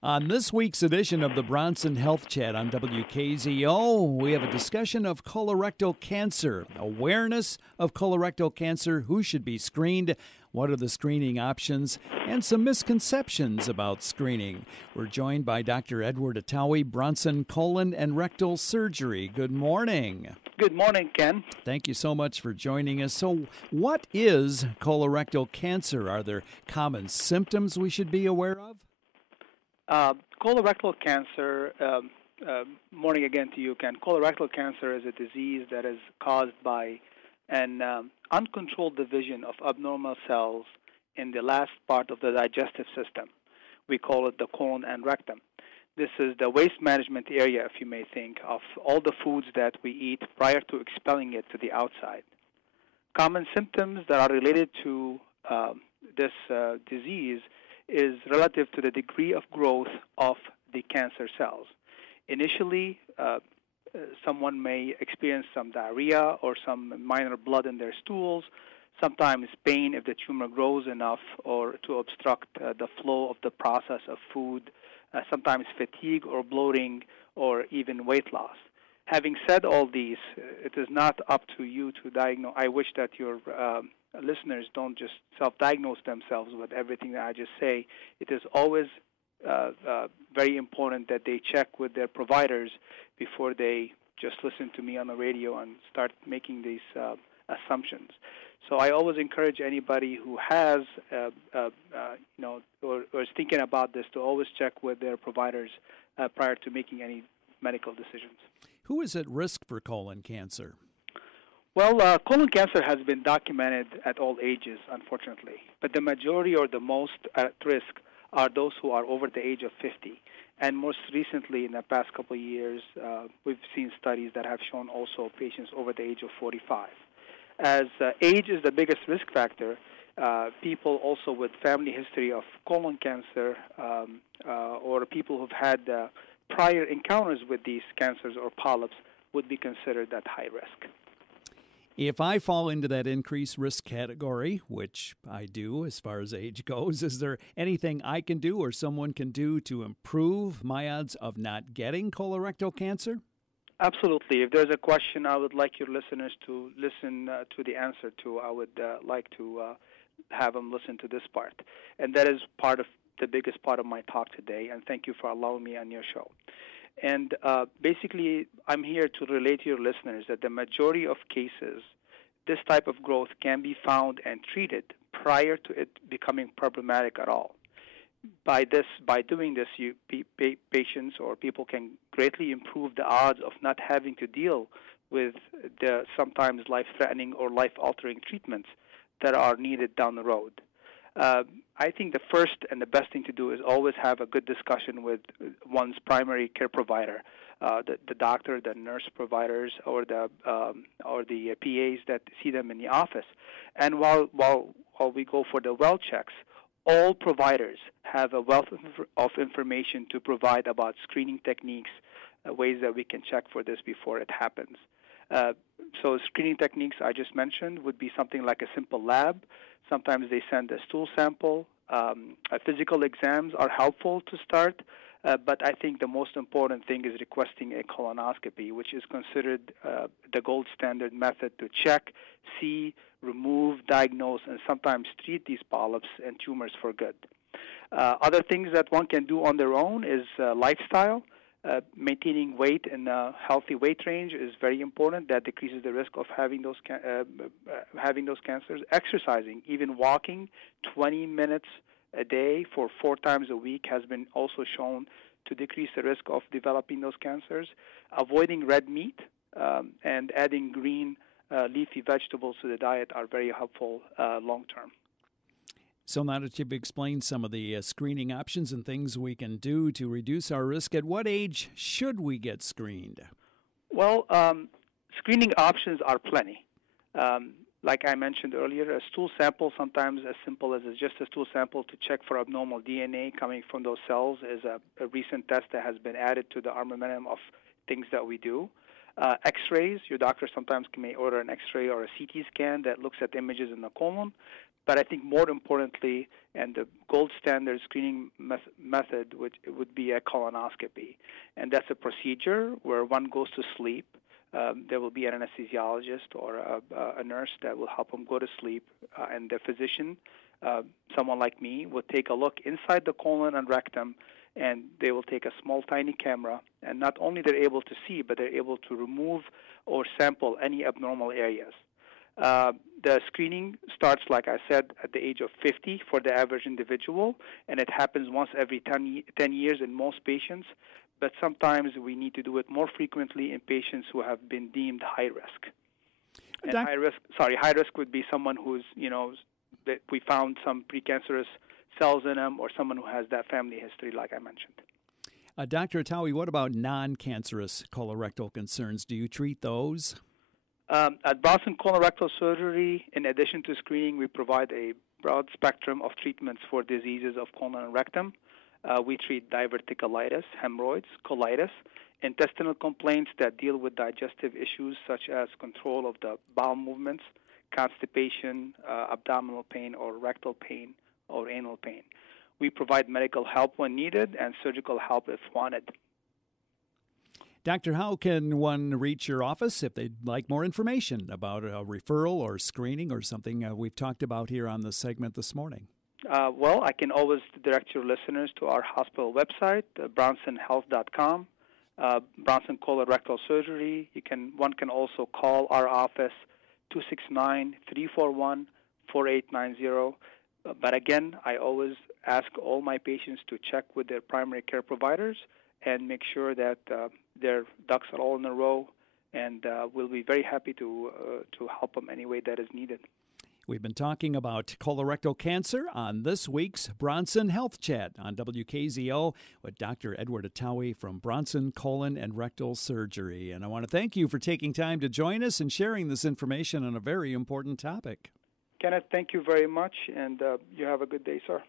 On this week's edition of the Bronson Health Chat on WKZO, we have a discussion of colorectal cancer, awareness of colorectal cancer, who should be screened, what are the screening options, and some misconceptions about screening. We're joined by Dr. Edward Itawi, Bronson Colon and Rectal Surgery. Good morning. Good morning, Ken. Thank you so much for joining us. So, what is colorectal cancer? Are there common symptoms we should be aware of? Colorectal cancer, morning again to you, Ken. Colorectal cancer is a disease that is caused by an uncontrolled division of abnormal cells in the last part of the digestive system. We call it the colon and rectum. This is the waste management area, if you may think, of all the foods that we eat prior to expelling it to the outside. Common symptoms that are related to this disease is relative to the degree of growth of the cancer cells. Initially, someone may experience some diarrhea or some minor blood in their stools, sometimes pain if the tumor grows enough or to obstruct the flow of the process of food, sometimes fatigue or bloating or even weight loss. Having said all these, it is not up to you to diagnose. I wish that your listeners don't just self-diagnose themselves with everything that I just say. It is always very important that they check with their providers before they just listen to me on the radio and start making these assumptions. So I always encourage anybody who has, or is thinking about this to always check with their providers prior to making any medical decisions. Who is at risk for colon cancer? Well, colon cancer has been documented at all ages, unfortunately, but the majority or the most at risk are those who are over the age of 50. And most recently, in the past couple of years, we've seen studies that have shown also patients over the age of 45. As age is the biggest risk factor, people also with family history of colon cancer or people who've had prior encounters with these cancers or polyps would be considered at high risk. If I fall into that increased risk category, which I do as far as age goes, is there anything I can do or someone can do to improve my odds of not getting colorectal cancer? Absolutely. If there's a question I would like your listeners to listen to the answer to, I would like to have them listen to this part. And that is part of the biggest part of my talk today, and thank you for allowing me on your show. And basically, I'm here to relate to your listeners that the majority of cases, this type of growth can be found and treated prior to it becoming problematic at all. By doing this, patients or people can greatly improve the odds of not having to deal with the sometimes life-threatening or life-altering treatments that are needed down the road. I think the first and the best thing to do is always have a good discussion with one's primary care provider, the doctor, the nurse providers, or the PAs that see them in the office. And while we go for the well checks, all providers have a wealth of information to provide about screening techniques, ways that we can check for this before it happens. So screening techniques I just mentioned would be something like a simple lab. Sometimes they send a stool sample. Physical exams are helpful to start, but I think the most important thing is requesting a colonoscopy, which is considered the gold standard method to check, see, remove, diagnose, and sometimes treat these polyps and tumors for good. Other things that one can do on their own is lifestyle. Maintaining weight in a healthy weight range is very important. That decreases the risk of having those cancers. Exercising, even walking 20 minutes a day for 4 times a week has been also shown to decrease the risk of developing those cancers. Avoiding red meat and adding green leafy vegetables to the diet are very helpful long term. So now that you've explained some of the screening options and things we can do to reduce our risk, at what age should we get screened? Well, screening options are plenty. Like I mentioned earlier, a stool sample, sometimes as simple as just a stool sample to check for abnormal DNA coming from those cells, is a recent test that has been added to the armamentarium of things that we do. X-rays, your doctor sometimes may order an X-ray or a CT scan that looks at images in the colon. But I think more importantly, and the gold standard screening method would be a colonoscopy. And that's a procedure where one goes to sleep. There will be an anesthesiologist or a nurse that will help them go to sleep, and the physician, someone like me, will take a look inside the colon and rectum, and they will take a small, tiny camera, and not only they're able to see, but they're able to remove or sample any abnormal areas. The screening starts, like I said, at the age of 50 for the average individual, and it happens once every 10 years in most patients. But sometimes we need to do it more frequently in patients who have been deemed high risk. And high risk would be someone who's, that we found some precancerous cells in them, or someone who has that family history, like I mentioned. Dr. Itawi, what about non-cancerous colorectal concerns? Do you treat those? At Bronson Colorectal Surgery, in addition to screening, we provide a broad spectrum of treatments for diseases of colon and rectum. We treat diverticulitis, hemorrhoids, colitis, intestinal complaints that deal with digestive issues such as control of the bowel movements, constipation, abdominal pain or rectal pain or anal pain. We provide medical help when needed and surgical help if wanted. Doctor, how can one reach your office if they'd like more information about a referral or screening or something we've talked about here on the segment this morning? Well, I can always direct your listeners to our hospital website, bronsonhealth.com, Bronson Colorectal Surgery. One can also call our office, 269-341-4890. But again, I always ask all my patients to check with their primary care providers and make sure that their ducks are all in a row, and we'll be very happy to help them any way that is needed. We've been talking about colorectal cancer on this week's Bronson Health Chat on WKZO with Dr. Edward Itawi from Bronson Colon and Rectal Surgery. And I want to thank you for taking time to join us and sharing this information on a very important topic. Kenneth, thank you very much, and you have a good day, sir.